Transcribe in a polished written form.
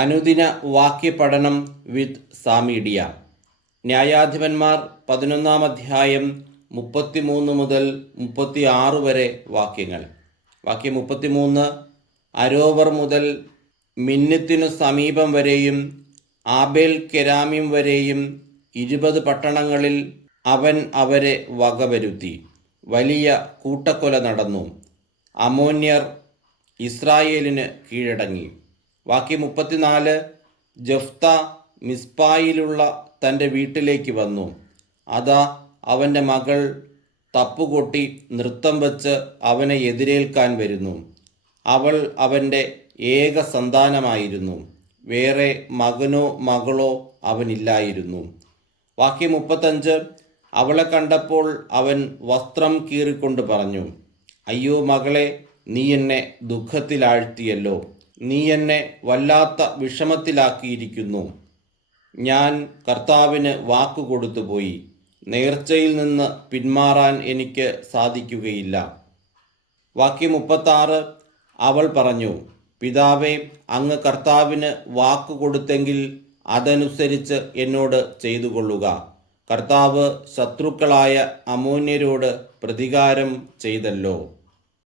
അനുദിന വാക്യപഠനം വിത്ത് സാമീഡിയ. ന്യായാധിപന്മാർ 11 അധ്യായം 33 മുതൽ 36 വരെ വാക്യങ്ങൾ. വാക്യം 33: അരോവർ മുതൽ മിന്നത്തിനു സമീപം വരെയും ആബേൽ കെരാമീം വരെയും 20 പട്ടണങ്ങളിൽ അവൻ അവരെ വകവരുത്തി. വലിയ കൂട്ടക്കൊല നടന്നു. അമ്മോന്യർ ഇസ്രായേലിന് കീഴടങ്ങി. വാക്യം 34: ജഫ്ത മിസ്പായിലുള്ള തൻ്റെ വീട്ടിലേക്ക് വന്നു. അതാ അവൻ്റെ മകൾ തപ്പുകൊട്ടി നൃത്തം വച്ച് അവനെ എതിരേൽക്കാൻ വരുന്നു. അവൾ അവൻ്റെ ഏക സന്താനമായിരുന്നു. വേറെ മകനോ മകളോ അവനില്ലായിരുന്നു. വാക്യം 35: അവളെ കണ്ടപ്പോൾ അവൻ വസ്ത്രം കീറിക്കൊണ്ട് പറഞ്ഞു, അയ്യോ മകളെ, നീ എന്നെ ദുഃഖത്തിലാഴ്ത്തിയല്ലോ. നീ എന്നെ വല്ലാത്ത വിഷമത്തിലാക്കിയിരിക്കുന്നു. ഞാൻ കർത്താവിന് വാക്കുകൊടുത്തുപോയി. നേർച്ചയിൽ നിന്ന് പിന്മാറാൻ എനിക്ക് സാധിക്കുകയില്ല. വാക്യം 36: അവൾ പറഞ്ഞു, പിതാവേ, അങ്ങ് കർത്താവിന് വാക്കുകൊടുത്തെങ്കിൽ അതനുസരിച്ച് എന്നോട് ചെയ്തുകൊള്ളുക. കർത്താവ് ശത്രുക്കളായ അമ്മോന്യരോട് പ്രതികാരം ചെയ്തല്ലോ.